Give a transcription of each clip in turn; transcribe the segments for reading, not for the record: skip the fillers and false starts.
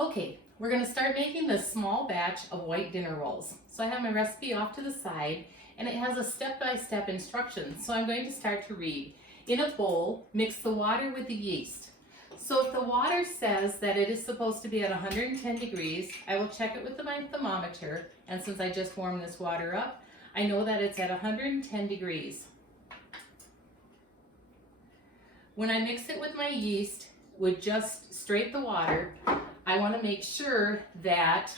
Okay, we're going to start making this small batch of white dinner rolls. So I have my recipe off to the side and it has a step-by-step instruction. So I'm going to start to read. In a bowl, mix the water with the yeast. So if the water says that it is supposed to be at 110 degrees, I will check it with my thermometer, and since I just warmed this water up, I know that it's at 110 degrees. When I mix it with my yeast with just straight the water, I want to make sure that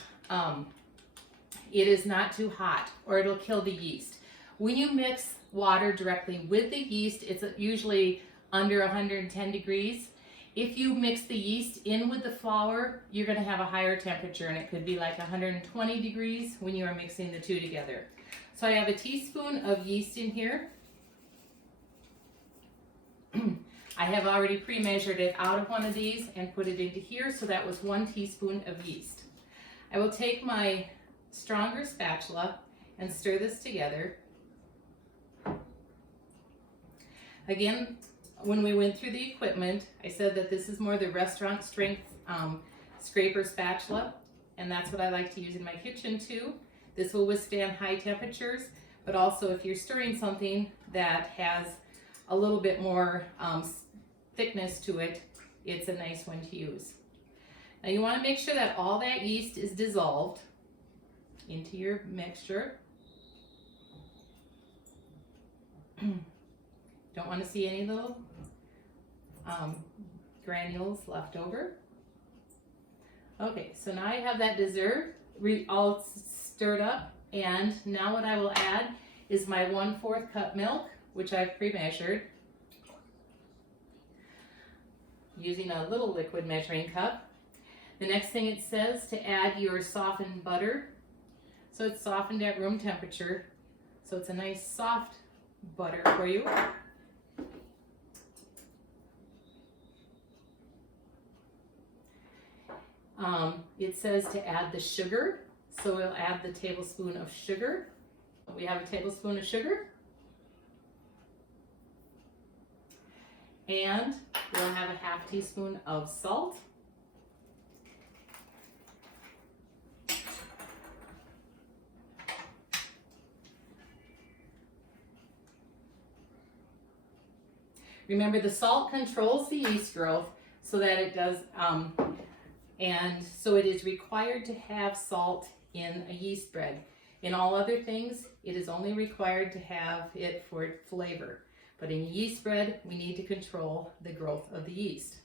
it is not too hot or it'll kill the yeast. When you mix water directly with the yeast, it's usually under 110 degrees. If you mix the yeast in with the flour, you're going to have a higher temperature, and it could be like 120 degrees when you are mixing the two together. So I have a teaspoon of yeast in here. I have already pre-measured it out of one of these and put it into here, so that was 1 teaspoon of yeast. I will take my stronger spatula and stir this together. Again, when we went through the equipment, I said that this is more the restaurant strength scraper spatula, and that's what I like to use in my kitchen too. This will withstand high temperatures, but also if you're stirring something that has a little bit more thickness to it, it's a nice one to use. Now you want to make sure that all that yeast is dissolved into your mixture. Don't want to see any little granules left over. Okay, so now I have that dessert all stirred up, and now what I will add is my 1/4 cup milk, which I've pre-measured using a little liquid measuring cup. The next thing it says to add your softened butter. So it's softened at room temperature, so it's a nice soft butter for you. It says to add the sugar, so we'll add the tablespoon of sugar. We have a tablespoon of sugar. And we'll have a 1/2 teaspoon of salt. Remember, the salt controls the yeast growth so that it does, and so it is required to have salt in a yeast bread. In all other things, it is only required to have it for flavor. But in yeast bread, we need to control the growth of the yeast.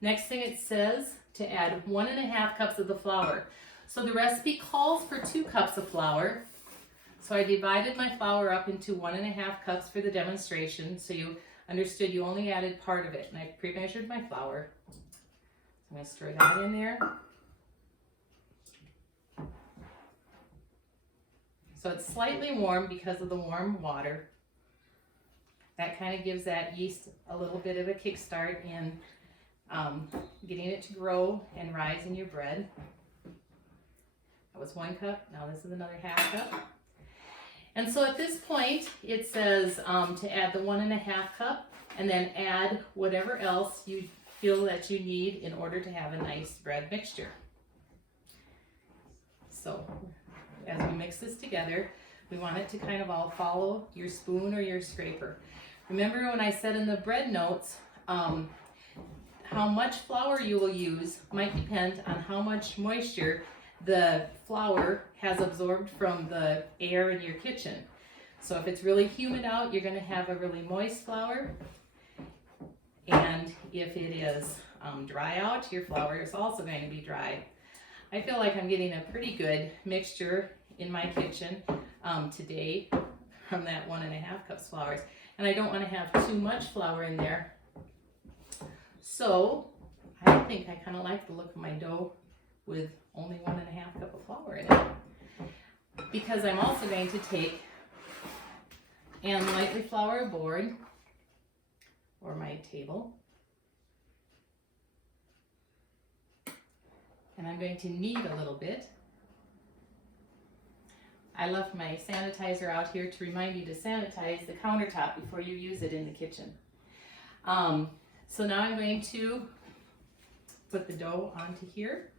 Next thing it says to add 1½ cups of the flour. So the recipe calls for 2 cups of flour. So I divided my flour up into 1½ cups for the demonstration, so you understood you only added part of it. And I pre-measured my flour. I'm going to stir that in there. So it's slightly warm because of the warm water. That kind of gives that yeast a little bit of a kickstart in getting it to grow and rise in your bread. That was 1 cup. Now this is another 1/2 cup. And so at this point, it says to add the 1½ cup and then add whatever else you feel that you need in order to have a nice bread mixture. So as we mix this together, we want it to kind of all follow your spoon or your scraper. Remember when I said in the bread notes, how much flour you will use might depend on how much moisture the flour has absorbed from the air in your kitchen. So if it's really humid out, you're going to have a really moist flour. And if it is dry out, your flour is also going to be dry. I feel like I'm getting a pretty good mixture in my kitchen today from that 1½ cups flour. And I don't want to have too much flour in there. So I think I kind of like the look of my dough with only 1½ cup of flour in it. Because I'm also going to take and lightly flour a board or my table. And I'm going to knead a little bit. I left my sanitizer out here to remind you to sanitize the countertop before you use it in the kitchen. So now I'm going to put the dough onto here.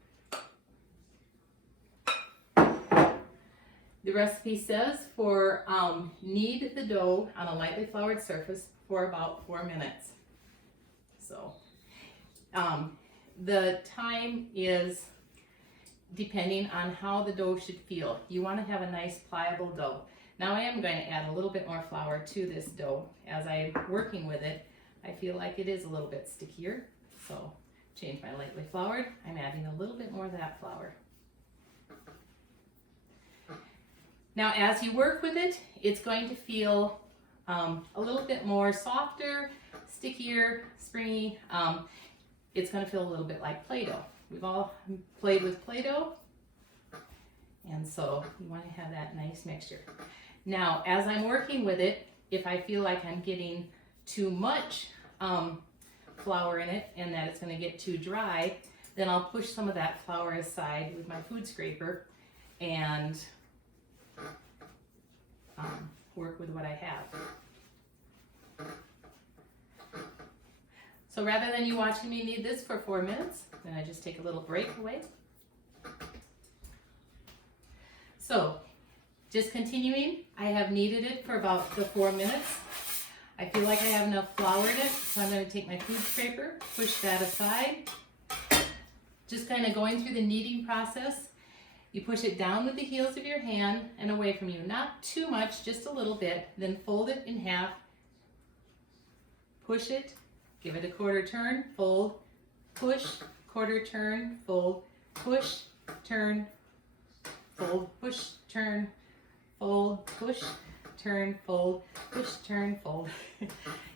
The recipe says for knead the dough on a lightly floured surface for about 4 minutes. So the time is depending on how the dough should feel. You want to have a nice pliable dough. Now I am going to add a little bit more flour to this dough. As I'm working with it, I feel like it is a little bit stickier. So change my lightly floured. I'm adding a little bit more of that flour. Now as you work with it, it's going to feel a little bit more softer, stickier, springy. It's going to feel a little bit like Play-Doh. We've all played with Play-Doh, and so you want to have that nice mixture. Now as I'm working with it, if I feel like I'm getting too much flour in it and that it's going to get too dry, then I'll push some of that flour aside with my food scraper and work with what I have. So rather than you watching me knead this for 4 minutes, then I just take a little break away. So just continuing, I have kneaded it for about the 4 minutes. I feel like I have enough flour in it, so I'm going to take my food scraper, push that aside. Just kind of going through the kneading process. You push it down with the heels of your hand and away from you. Not too much, just a little bit. Then fold it in half. Push it, give it a quarter turn, fold, push, quarter turn, fold, push, turn, fold, push, turn, fold, push, turn, fold, push, turn, fold.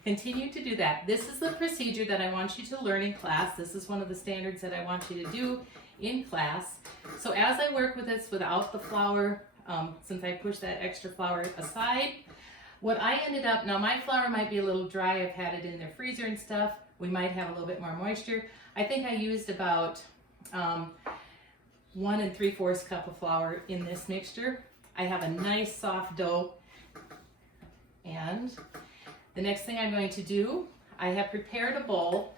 Continue to do that. This is the procedure that I want you to learn in class. This is one of the standards that I want you to do in class. So as I work with this without the flour, since I pushed that extra flour aside, what I ended up, now my flour might be a little dry, I've had it in the freezer and stuff, we might have a little bit more moisture. I think I used about 1 3/4 cup of flour in this mixture. I have a nice soft dough, and the next thing I'm going to do, I have prepared a bowl.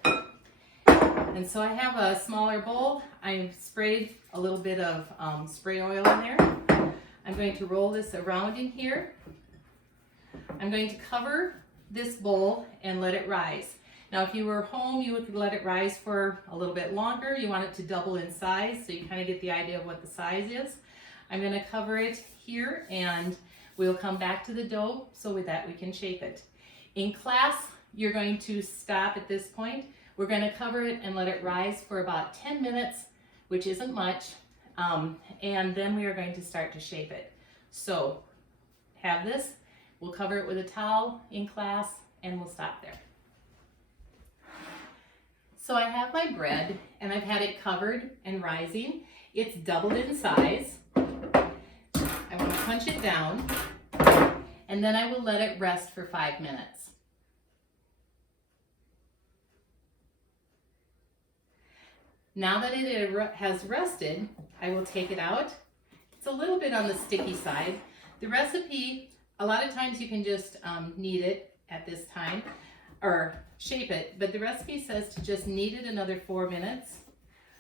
And so I have a smaller bowl. I've sprayed a little bit of spray oil in there. I'm going to roll this around in here. I'm going to cover this bowl and let it rise. Now if you were home, you would let it rise for a little bit longer. You want it to double in size, so you kind of get the idea of what the size is. I'm going to cover it here, and we'll come back to the dough so with that we can shape it. In class, you're going to stop at this point. We're going to cover it and let it rise for about 10 minutes, which isn't much, and then we are going to start to shape it. So have this, we'll cover it with a towel in class, and we'll stop there. So I have my bread, and I've had it covered and rising. It's doubled in size. I want to punch it down, and then I will let it rest for 5 minutes. Now that it has rested, I will take it out. It's a little bit on the sticky side. The recipe, a lot of times you can just knead it at this time, or shape it, but the recipe says to just knead it another 4 minutes.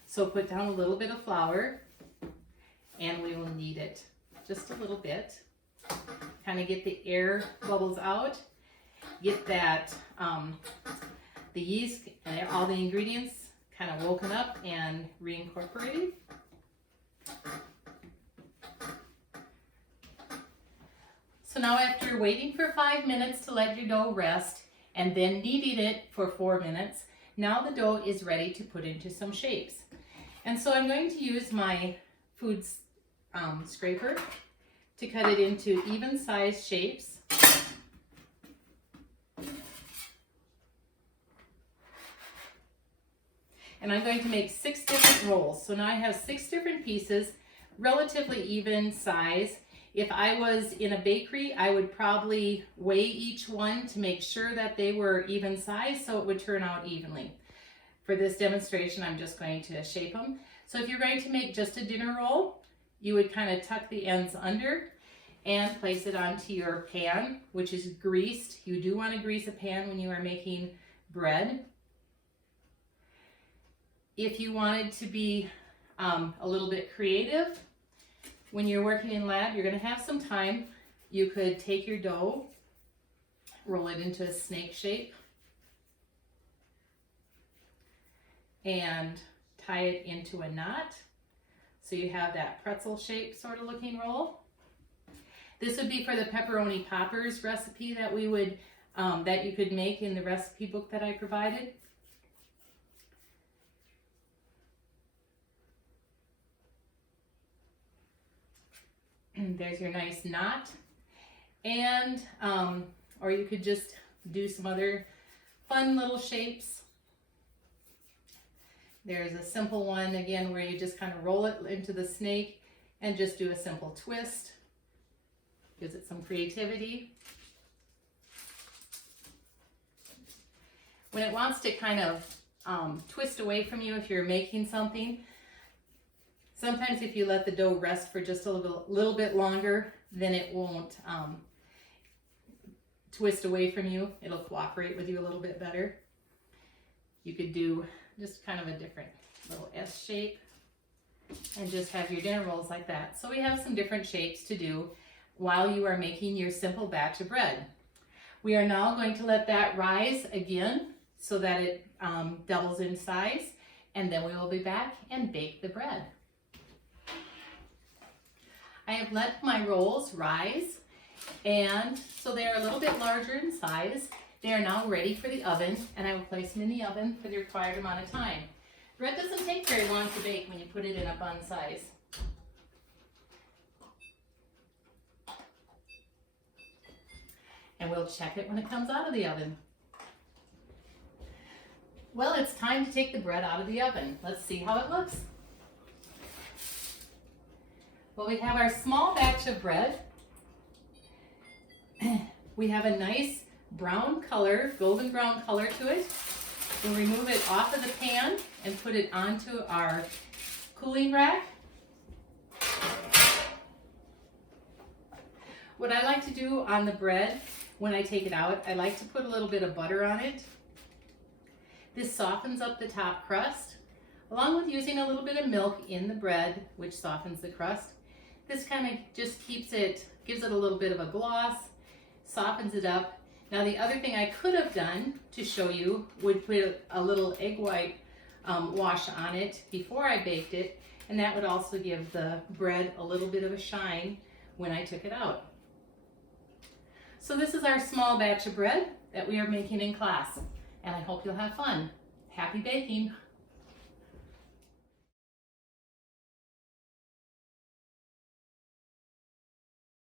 So put down a little bit of flour, and we will knead it just a little bit. Kind of get the air bubbles out, get that, the yeast and all the ingredients kind of woken up and reincorporated. So now after waiting for 5 minutes to let your dough rest and then kneading it for 4 minutes, now the dough is ready to put into some shapes. And so I'm going to use my food scraper to cut it into even sized shapes. And I'm going to make 6 different rolls. So now I have 6 different pieces, relatively even size. If I was in a bakery, I would probably weigh each one to make sure that they were even size so it would turn out evenly. For this demonstration, I'm just going to shape them. So if you're going to make just a dinner roll, you would kind of tuck the ends under and place it onto your pan, which is greased. You do want to grease a pan when you are making bread. If you wanted to be a little bit creative, When you're working in lab, you're gonna have some time. You could take your dough, roll it into a snake shape, and tie it into a knot. So you have that pretzel shape sort of looking roll. This would be for the pepperoni poppers recipe that we would, that you could make in the recipe book that I provided. And there's your nice knot. And, or you could just do some other fun little shapes. There's a simple one, again, where you just kind of roll it into the snake and just do a simple twist. Gives it some creativity. When it wants to kind of twist away from you if you're making something, sometimes if you let the dough rest for just a little bit longer, then it won't twist away from you. It'll cooperate with you a little bit better. You could do just kind of a different little S shape and just have your dinner rolls like that. So we have some different shapes to do while you are making your simple batch of bread. We are now going to let that rise again so that it doubles in size, and then we will be back and bake the bread. I have let my rolls rise, and so they are a little bit larger in size. They are now ready for the oven, and I will place them in the oven for the required amount of time. Bread doesn't take very long to bake when you put it in a bun size. And we'll check it when it comes out of the oven. Well, it's time to take the bread out of the oven. Let's see how it looks. Well, we have our small batch of bread. We have a nice brown color, golden brown color to it. We'll remove it off of the pan and put it onto our cooling rack. What I like to do on the bread when I take it out, I like to put a little bit of butter on it. This softens up the top crust, along with using a little bit of milk in the bread, which softens the crust. This kind of just keeps it, gives it a little bit of a gloss, softens it up. Now the other thing I could have done to show you would put a little egg white wash on it before I baked it, and that would also give the bread a little bit of a shine when I took it out. So this is our small batch of bread that we are making in class, and I hope you'll have fun. Happy baking!